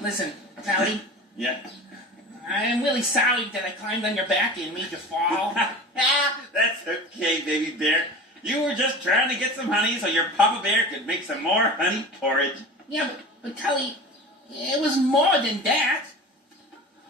Listen, Tally. Yeah? I'm really sorry that I climbed on your back and made you fall. That's okay, baby bear. You were just trying to get some honey so your Papa Bear could make some more honey porridge. Yeah, but Tally, it was more than that.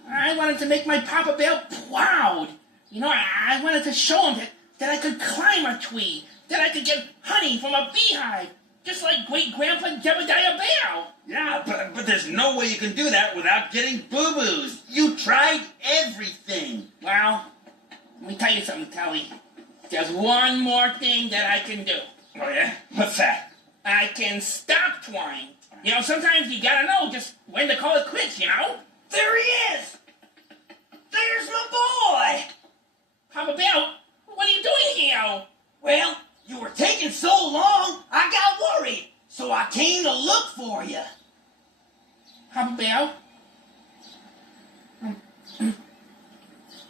I wanted to make my Papa Bear proud. You know, I wanted to show him that I could climb a tree, that I could get honey from a beehive, just like Great-Grandpa Jebediah Bear. Yeah, but there's no way you can do that without getting boo-boos. You tried everything. Well, let me tell you something, Tally. There's one more thing that I can do. Oh, yeah? What's that? I can stop trying. You know, sometimes you gotta know just when to call it quits, you know? There he is! There's my boy! Papa Bear, what are you doing here? Well, you were taking so long, I got worried, so I came to look for you. Papa Bear?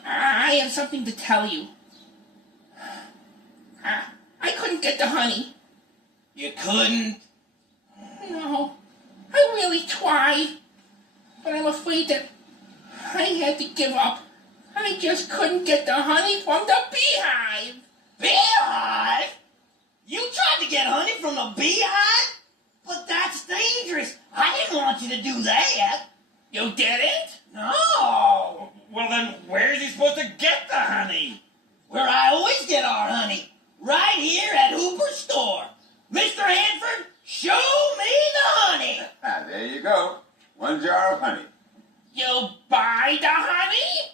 I have something to tell you. I couldn't get the honey. You couldn't? No, I really tried. But I'm afraid that I had to give up. I just couldn't get the honey from the beehive. Beehive? You tried to get honey from the beehive? But that's dangerous. I didn't want you to do that. You didn't? No. Well, then where is he supposed to get the honey? Where I always get our honey. Right here at Hooper's store. Mr. Hanford, show me the honey. There you go. 1 jar of honey. You buy the honey?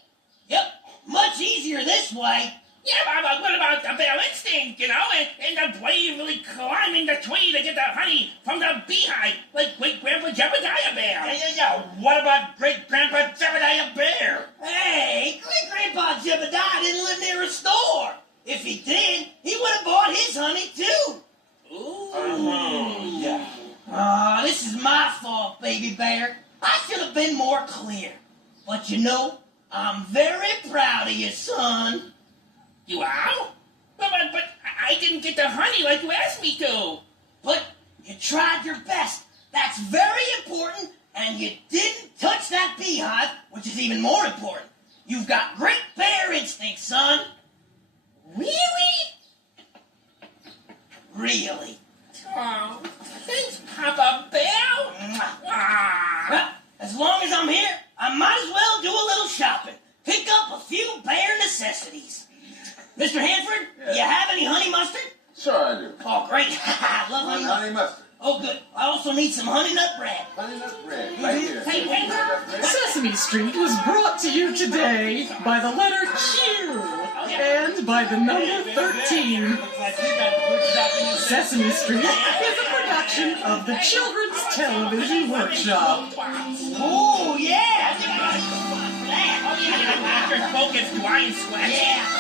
Yep, much easier this way. Yeah, but what about the bear instinct, you know? And the bravely climbing the tree to get the honey from the beehive, like Great-Grandpa Jebediah Bear. Yeah. What about Great-Grandpa Jebediah Bear? Hey, Great-Grandpa Jebediah didn't live near a store. If he did, he would have bought his honey too. Ooh. Yeah. This is my fault, baby bear. I should have been more clear. But you know, I'm very proud of you, son. You are? But I didn't get the honey like you asked me to. But you tried your best. That's very important. And you didn't touch that beehive, which is even more important. You've got great bear instinct, son. Really? Really. Oh, thanks, Papa Bear. Well, as long as I'm here, I might as well do a little shopping. Pick up a few bear necessities. Mr. Hanford, do you have any honey mustard? Sure I do. Oh, great. I love honey mustard. Honey mustard. Oh, good. I also need some honey nut bread. Honey nut bread. Right here. Hey, Honey nut bread. Sesame Street was brought to you today by the letter Q and by the number 13. Sesame Street is a production of the Children's Television Workshop. Oh, yeah. Focus, do I sweat? Yeah.